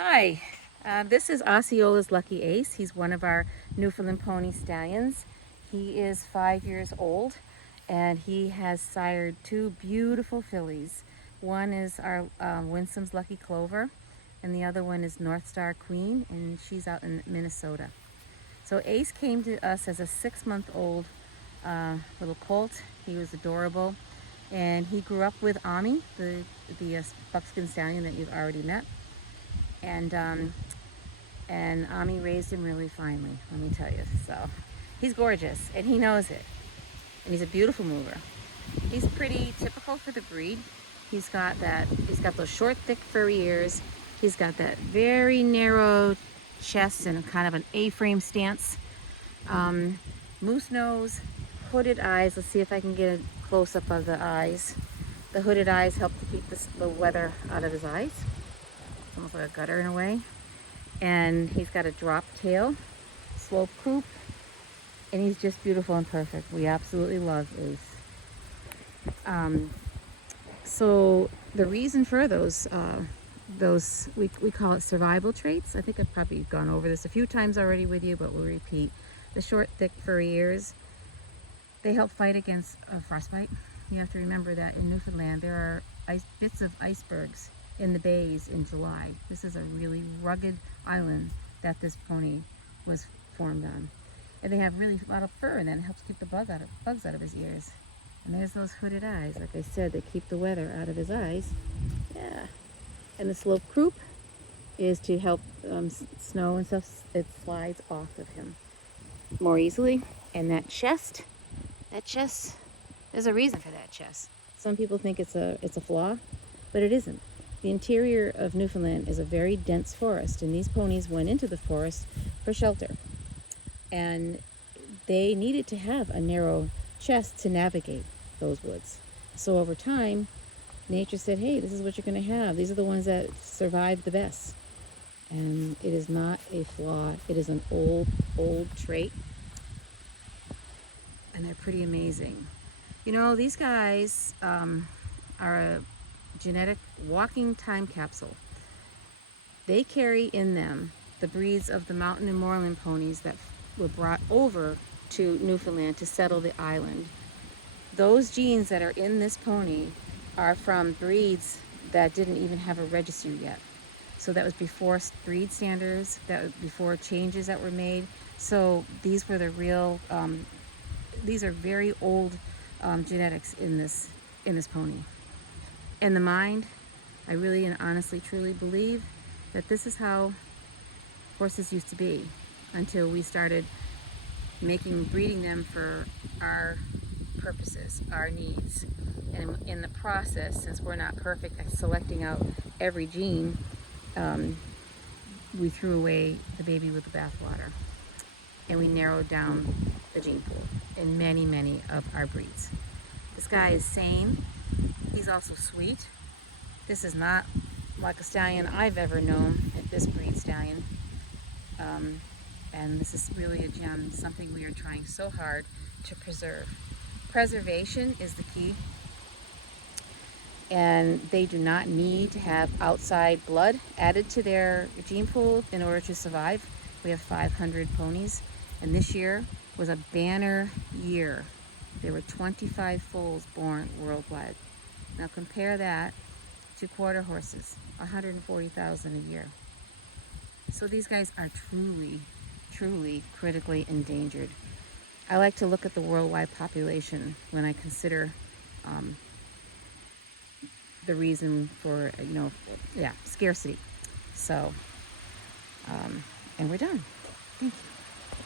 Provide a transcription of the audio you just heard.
Hi, this is Osceola's Lucky Ace. He's one of our Newfoundland Pony Stallions. He is 5 years old and he has sired two beautiful fillies. One is our Winsome's Lucky Clover and the other one is North Star Queen, and she's out in Minnesota. So Ace came to us as a 6-month-old little colt. He was adorable and he grew up with Ami, the buckskin stallion that you've already met. And Ami raised him really finely, let me tell you. So he's gorgeous and he knows it, and he's a beautiful mover. He's pretty typical for the breed. He's got those short, thick, furry ears. He's got that very narrow chest and kind of an A-frame stance. Moose nose, hooded eyes. Let's see if I can get a close-up of the eyes. The hooded eyes help to keep the weather out of his eyes. Almost like a gutter in a way. And he's got a drop tail, slope croup, and he's just beautiful and perfect. We absolutely love Ace. So the reason for those we call it survival traits. I think I've probably gone over this a few times already with you, but we'll repeat. The short, thick, furry ears, they help fight against frostbite. You have to remember that in Newfoundland there are bits of icebergs in the bays in July. This is a really rugged island that this pony was formed on. And they have really a lot of fur, and that helps keep the bugs out of his ears. And there's those hooded eyes. Like I said, they keep the weather out of his eyes. Yeah. And the slope croup is to help snow and stuff. It slides off of him more easily. And that chest, there's a reason for that chest. Some people think it's a flaw, but it isn't. The interior of Newfoundland is a very dense forest, and these ponies went into the forest for shelter. And they needed to have a narrow chest to navigate those woods. So over time, nature said, hey, this is what you're going to have. These are the ones that survive the best. And it is not a flaw. It is an old trait. And they're pretty amazing. You know, these guys are a genetic walking time capsule. They carry in them the breeds of the mountain and moorland ponies that were brought over to Newfoundland to settle the island. Those genes that are in this pony are from breeds that didn't even have a register yet. So that was before breed standards, that was before changes that were made. So these were the real, these are very old genetics in this pony. In the mind, I really and honestly truly believe that this is how horses used to be until we started breeding them for our purposes, our needs. And in the process, since we're not perfect at selecting out every gene, we threw away the baby with the bathwater, and we narrowed down the gene pool in many of our breeds. This guy is sane. He's also sweet. This is not like a stallion I've ever known, this breed stallion. And this is really a gem, something we are trying so hard to preserve. Preservation is the key. And they do not need to have outside blood added to their gene pool in order to survive. We have 500 ponies, and this year was a banner year. There were 25 foals born worldwide. Now compare that to quarter horses, 140,000 a year. So these guys are truly critically endangered. I like to look at the worldwide population when I consider the reason for, scarcity. So, and we're done. Thank you.